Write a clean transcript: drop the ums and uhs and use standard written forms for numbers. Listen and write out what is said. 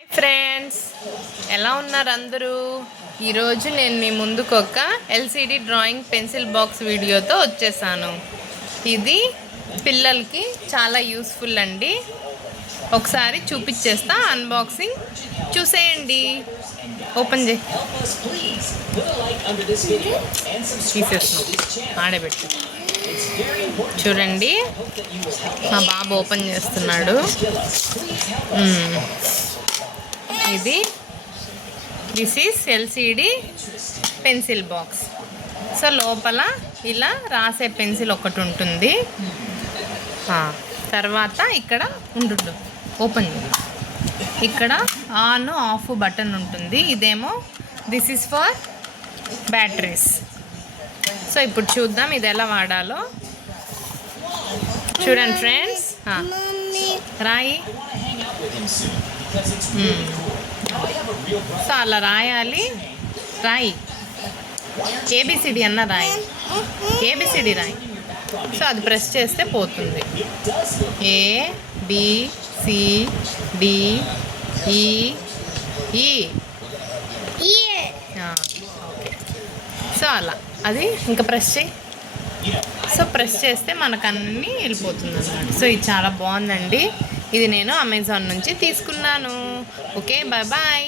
Hi friends, ఎలా ఉన్నారు అందరూ? ఈరోజు నేను మీ ముందుకు ఒక ఎల్సిడి డ్రాయింగ్ పెన్సిల్ బాక్స్ వీడియోతో వచ్చేసాను. ఇది పిల్లలకి చాలా యూస్ఫుల్ అండి. ఒకసారి చూపించేస్తా, అన్బాక్సింగ్ చూసేయండి. ఓపెన్ చేయి, తీసేస్తున్నాం, ఆడబెట్టు. చూడండి, మా బాబు ఓపెన్ చేస్తున్నాడు. This is LCD pencil box. So లోపల ఇలా రాసే పెన్సిల్ ఒకటి ఉంటుంది. తర్వాత ఇక్కడ ఉండు, ఓపెన్ చేయి. ఇక్కడ ఆన్ ఆఫ్ బటన్ ఉంటుంది. ఇదేమో this is for batteries. So ఇప్పుడు చూద్దాం ఇది ఎలా వాడాలో. చూడండి ఫ్రెండ్స్, రాయి. సో అలా రాయాలి, రాయి. ఏబిసిడి అన్న రాయి, ఏబిసిడి రాయి. సో అది ప్రెస్ చేస్తే పోతుంది. ఏ బి సి డి ఈ ఈ. ఓకే, సో అలా అది ఇంకా ప్రెస్ చేయి. సో ప్రెస్ చేస్తే మనకు అన్నీ వెళ్ళిపోతుంది అన్నమాట. సో ఇది చాలా బాగుందండి. ఇది నేను అమెజాన్ నుంచి తీసుకున్నాను. Okay, bye bye.